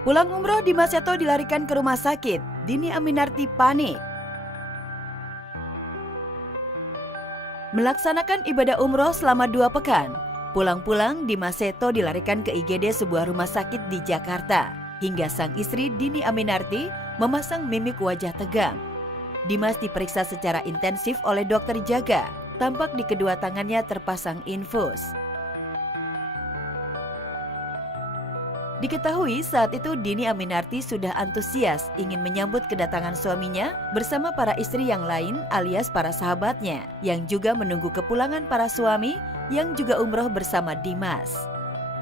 Pulang umroh, Dimas Seto dilarikan ke rumah sakit. Dini Aminarti panik. Melaksanakan ibadah umroh selama 2 pekan. Pulang-pulang, Dimas Seto dilarikan ke IGD sebuah rumah sakit di Jakarta. Hingga sang istri Dini Aminarti memasang mimik wajah tegang. Dimas diperiksa secara intensif oleh dokter jaga. Tampak di kedua tangannya terpasang infus. Diketahui saat itu Dini Aminarti sudah antusias ingin menyambut kedatangan suaminya bersama para istri yang lain alias para sahabatnya yang juga menunggu kepulangan para suami yang juga umroh bersama Dimas.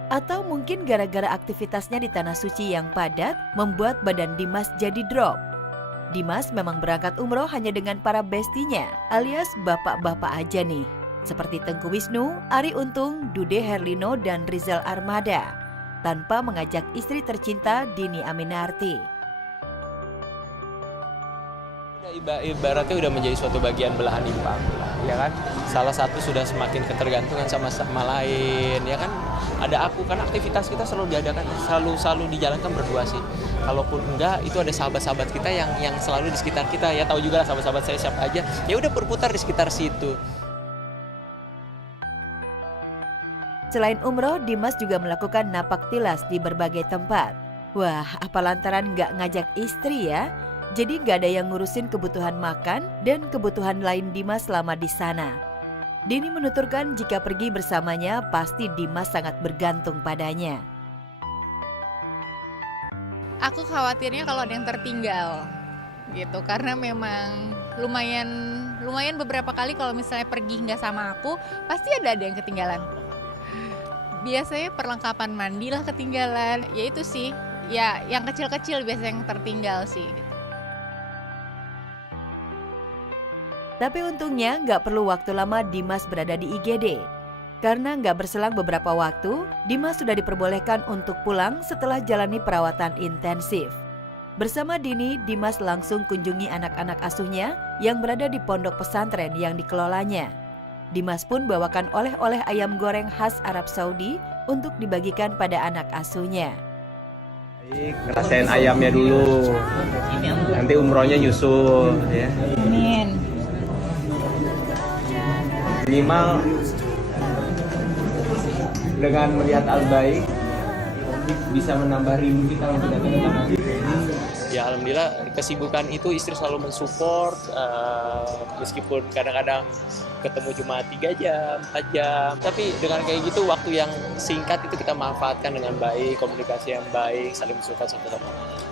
Atau mungkin gara-gara aktivitasnya di Tanah Suci yang padat membuat badan Dimas jadi drop. Dimas memang berangkat umroh hanya dengan para bestinya alias bapak-bapak aja nih. Seperti Tengku Wisnu, Ari Untung, Dude Herlino, dan Rizal Armada. Tanpa mengajak istri tercinta Dini Aminarti. Ibaratnya udah menjadi suatu bagian belahan impang, ya kan? Salah satu sudah semakin ketergantungan sama lain, ya kan? Ada aku, karena aktivitas kita selalu diadakan, selalu dijalankan berdua sih. Kalaupun enggak, itu ada sahabat-sahabat kita yang selalu di sekitar kita, ya tahu juga lah sahabat-sahabat saya siapa aja. Ya udah berputar di sekitar situ. Selain umroh, Dimas juga melakukan napak tilas di berbagai tempat. Wah, apa lantaran nggak ngajak istri ya? Jadi nggak ada yang ngurusin kebutuhan makan dan kebutuhan lain Dimas selama di sana. Dini menuturkan jika pergi bersamanya pasti Dimas sangat bergantung padanya. Aku khawatirnya kalau ada yang tertinggal gitu, karena memang lumayan beberapa kali kalau misalnya pergi nggak sama aku, pasti ada yang ketinggalan. Biasanya perlengkapan mandi lah ketinggalan, ya itu sih, ya yang kecil-kecil biasanya yang tertinggal sih. Gitu. Tapi untungnya nggak perlu waktu lama Dimas berada di IGD. Karena nggak berselang beberapa waktu, Dimas sudah diperbolehkan untuk pulang setelah jalani perawatan intensif. Bersama Dini, Dimas langsung kunjungi anak-anak asuhnya yang berada di pondok pesantren yang dikelolanya. Dimas pun bawakan oleh-oleh ayam goreng khas Arab Saudi untuk dibagikan pada anak asuhnya. Baik, ngerasain ayamnya dulu. Nanti umrohnya nyusul ya. Amin. Minimal dengan melihat Al-Baik bisa menambah rindu kita untuk datang ke tanah suci. Ya alhamdulillah kesibukan itu istri selalu mensupport, meskipun kadang-kadang ketemu cuma 3 jam, 4 jam. Tapi dengan kayak gitu waktu yang singkat itu kita manfaatkan dengan baik, komunikasi yang baik, saling mensupport satu sama lain.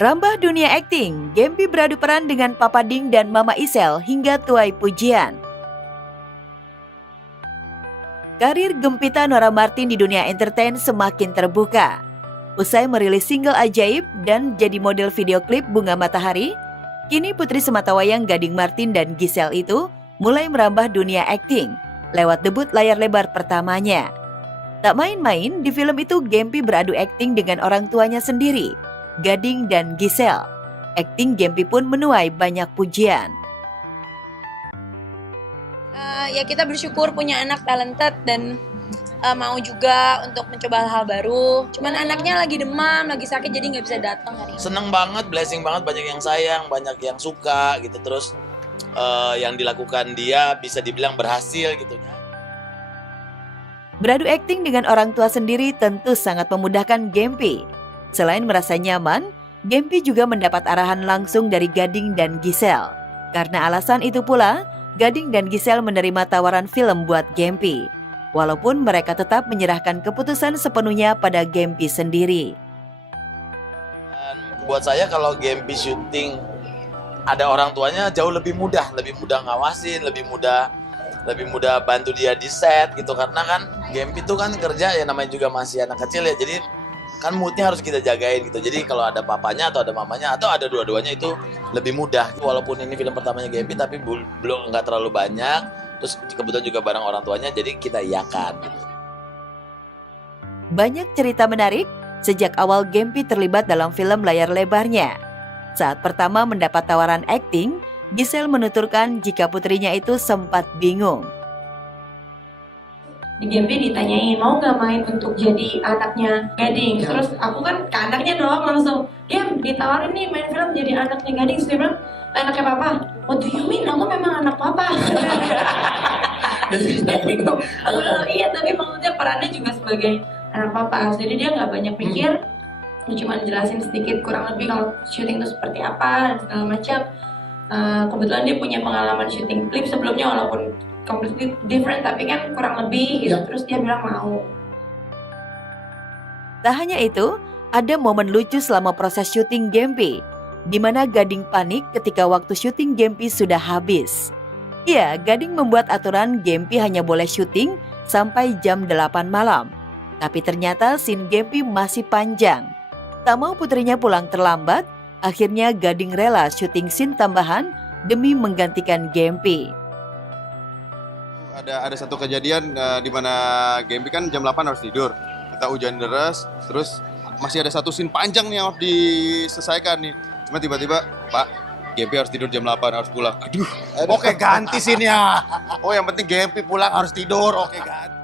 Rambah dunia akting, Gempi beradu peran dengan Papa Ding dan Mama Isel hingga tuai pujian. Karir Gempita Nora Martin di dunia entertain semakin terbuka. Usai merilis single ajaib dan jadi model video klip Bunga Matahari, kini putri sematawayang Gading Martin dan Giselle itu mulai merambah dunia akting lewat debut layar lebar pertamanya. Tak main-main, di film itu Gempi beradu akting dengan orang tuanya sendiri, Gading dan Giselle. Akting Gempi pun menuai banyak pujian. Ya kita bersyukur punya anak talented dan mau juga untuk mencoba hal-hal baru. Cuman anaknya lagi demam, lagi sakit jadi nggak bisa datang hari ini. Seneng banget, blessing banget, banyak yang sayang, banyak yang suka gitu. Terus yang dilakukan dia bisa dibilang berhasil gitu. Beradu akting dengan orang tua sendiri tentu sangat memudahkan Gempi. Selain merasa nyaman, Gempi juga mendapat arahan langsung dari Gading dan Giselle. Karena alasan itu pula, Gading dan Giselle menerima tawaran film buat Gempi. Walaupun mereka tetap menyerahkan keputusan sepenuhnya pada Gempi sendiri. Dan buat saya kalau Gempi syuting ada orang tuanya jauh lebih mudah ngawasin, lebih mudah bantu dia di set gitu, karena kan Gempi tuh kan kerja ya namanya juga masih anak kecil ya, jadi kan moodnya harus kita jagain gitu. Jadi kalau ada papanya atau ada mamanya atau ada dua-duanya itu lebih mudah. Walaupun ini film pertamanya Gempi tapi belum nggak terlalu banyak. Terus kebetulan juga bareng orang tuanya, jadi kita iakan. Gitu. Banyak cerita menarik sejak awal Gempi terlibat dalam film layar lebarnya. Saat pertama mendapat tawaran akting, Giselle menuturkan jika putrinya itu sempat bingung. Di Gempi ditanyain mau nggak main untuk jadi anaknya Gading. Terus aku kan ke anaknya doang langsung. Gem ditawarin nih main film jadi anaknya Gading. Terus dia bilang anaknya papa. What do you mean? Aku memang anak papa. Terus aku bilang iya tapi maksudnya perannya juga sebagai anak papa. Jadi dia nggak banyak pikir. Dia cuma jelasin sedikit kurang lebih kalau syuting itu seperti apa dan segala macam. Kebetulan dia punya pengalaman syuting klip sebelumnya walaupun completely different tapi kan kurang lebih gitu. Terus dia bilang mau. Tak hanya itu, ada momen lucu selama proses syuting Gempi, di mana Gading panik ketika waktu syuting Gempi sudah habis. Ya, Gading membuat aturan Gempi hanya boleh syuting sampai jam 8 malam. Tapi ternyata scene Gempi masih panjang. Tak mau putrinya pulang terlambat, akhirnya Gading rela syuting scene tambahan demi menggantikan Gempi. Ada satu kejadian di mana Gempi kan jam 8 harus tidur. Kita hujan deras, terus masih ada satu scene panjang nih yang harus diselesaikan nih. Cuma tiba-tiba, Pak, Gempi harus tidur jam 8, harus pulang. Aduh. Oke, ganti scene-nya. Oh, yang penting Gempi pulang harus tidur. Oke, ganti.